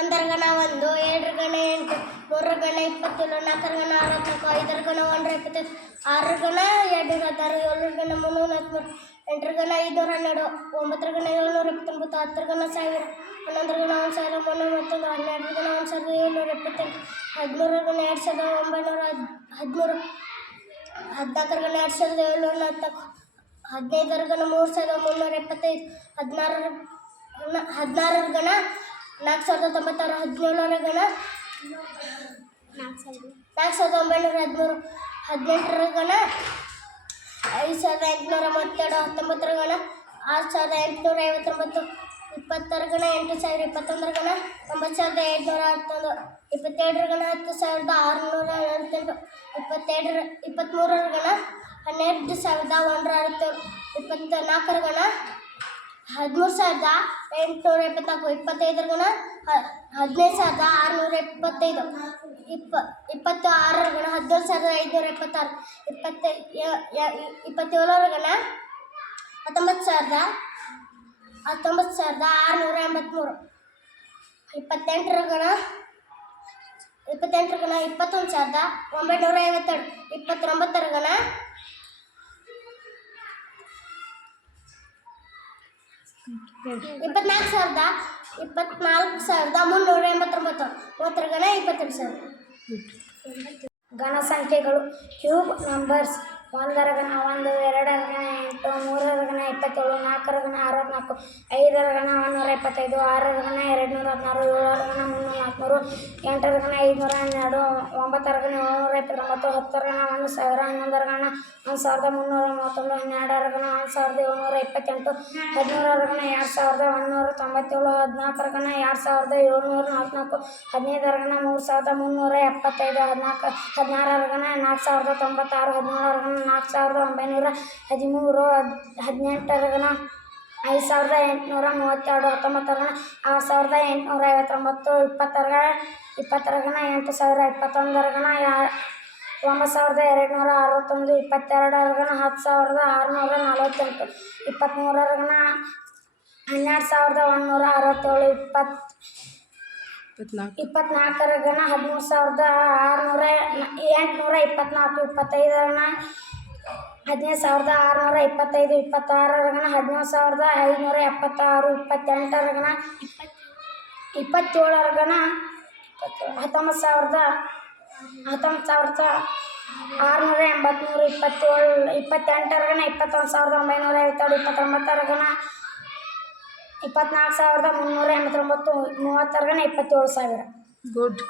ಒಂದರ ಗಣ 1, 2 ಗಣ 8, 3 ಗಣ 27, 4 ಗಣ 64, 5 ಗಣ 125, 6 ಗಣ 216, 7 ಗಣ 313, 8 ಗಣ 512, 9 ಗಣ 729, 10 ಗಣ 1000, 11 ಗಣ 1331, 12 ಗಣ 1728, 13 ಗಣ 2913, 14 ಗಣ 2714, 15 ಗಣ 3375, 16 ಗಣ 4096, 17 ಗಣ 4913, 18 ಗಣ 5832, 19 ಗಣ 6859, 20 ಗಣ 8000, 21 ಗಣ 9711, 22 ಗಣ 10648, 23 ಗಣ 12167, 24 ಗಣ 13874, 25 ಗಣ 15625, 26 ಗಣ 17576, 27 ಗಣ 19683, 28 ಗಣ 21952, 29 ಗಣ 24389, 30 ಗಣ 22000. ಗಣ ಸಂಖ್ಯೆಗಳು cube numbers. 1 ರ ಗಣ 1, 2 ರ ಗಣ 8, 3 ರ ಗಣ 27, 4 ರ ಗಣ 64, 5 ರ ಗಣ 125, 6 ರ ಗಣ 216, 7 ರ ಗಣ 343, 8 ರ ಗಣ 512, 9 ರ ಗಣ 729, 10 ರ ಗಣ 1000, 11 ರ ಗಣ 1331, 12 ರ ಗಣ 1728, 13 ರ ಗಣ 2197, 14 ರ ಗಣ 2744, 15 ರ ಗಣ 3375, 16 ರ ಗಣ 4096, 17 ರ ಗಣ 4913, 18 ರ ಗಣ 5832, 19 ರ ಗಣ 6859, 20 ರ ಗಣ 8000, 21 ರ ಗಣ 9261, 22 ರ ಗಣ 10648, 23 ರ ಗಣ 12167, 24 ರ ಗಣ 13624, 25 ರ ಗಣ 15625, 26 ರ ಗಣ 17576, 28 ರ ಗಣ 27 ರ ಗಣ 19683, 28 ರ ಗಣ 21952, 29 ರ ಗಣ 24389, 30 ರ ಗಣ 27000. ಗುಡ್.